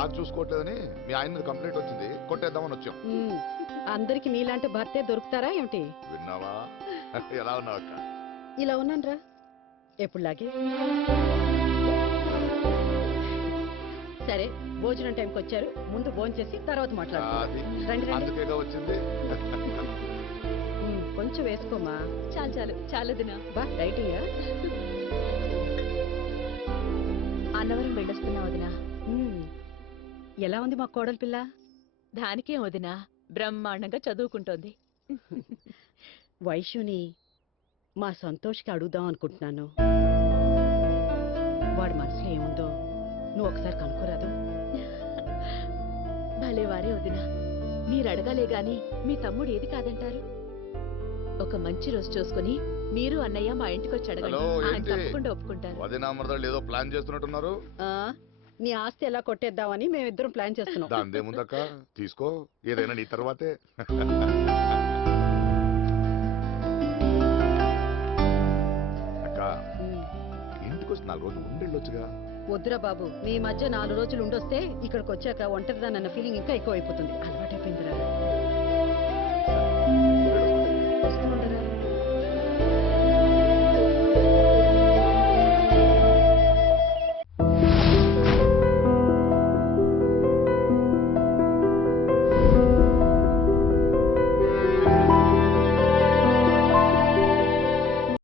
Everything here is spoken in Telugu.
బాగా చూసుకోవట్లేదని మీ ఆయన మీద కంప్లైంట్ వచ్చింది, కొట్టేద్దామని వచ్చాం. అందరికి నీలాంటి భర్తే దొరుకుతారా ఏమిటి? విన్నావా? ఎలా ఉన్నావు అక్క? ఇలా ఉన్నానరా ఎప్పుడులాగే. సరే భోజనం టైంకి వచ్చారు, ముందు భోజనం చేసి తర్వాత మాట్లాడుతుంది. అందుకేగా వచ్చింది. కొంచెం వేసుకోమా. చాలు చాలు చాలు దినా. బా డైటింగ్. అన్నవరం వెళ్ళొస్తున్నా వదినా. ఎలా ఉంది మా కోడలి పిల్ల? దానికే వదినా, బ్రహ్మాండంగా చదువుకుంటోంది. వైశ్యుని మా సంతోష్కి అడుగుదాం అనుకుంటున్నాను. వాడి మనసులో ఏముందో నువ్వు ఒకసారి కనుక్కోరాదు? భలేవారే వదినా, మీరు అడగాలే గాని మీ తమ్ముడు ఏది కాదంటారు. ఒక మంచి రోజు చూసుకుని మీరు అన్నయ్య మా ఇంటికి వచ్చి అడగండి, ఆయన తప్పకుండా ఒప్పుకుంటారు. వదినా మరదళ్ళు ఏదో ప్లాన్ చేస్తున్నట్టున్నారు. నీ ఆస్తి ఎలా కొట్టేద్దామని మేమిద్దరం ప్లాన్ చేస్తున్నాం. దాందేముందక్క, తీసుకో, ఏదైనా నీ తర్వాతే. అక్క, ఇంటికి వచ్చి 4 రోజులు ఉండెళ్ళొచ్చుగా. వద్దురా బాబు, మీ మధ్య 4 రోజులు ఉండొస్తే ఇక్కడికి వచ్చాక ఒంటరిదానన్న ఫీలింగ్ ఇంకా ఎక్కువ అయిపోతుంది. అలవాటైపోయిందిరా.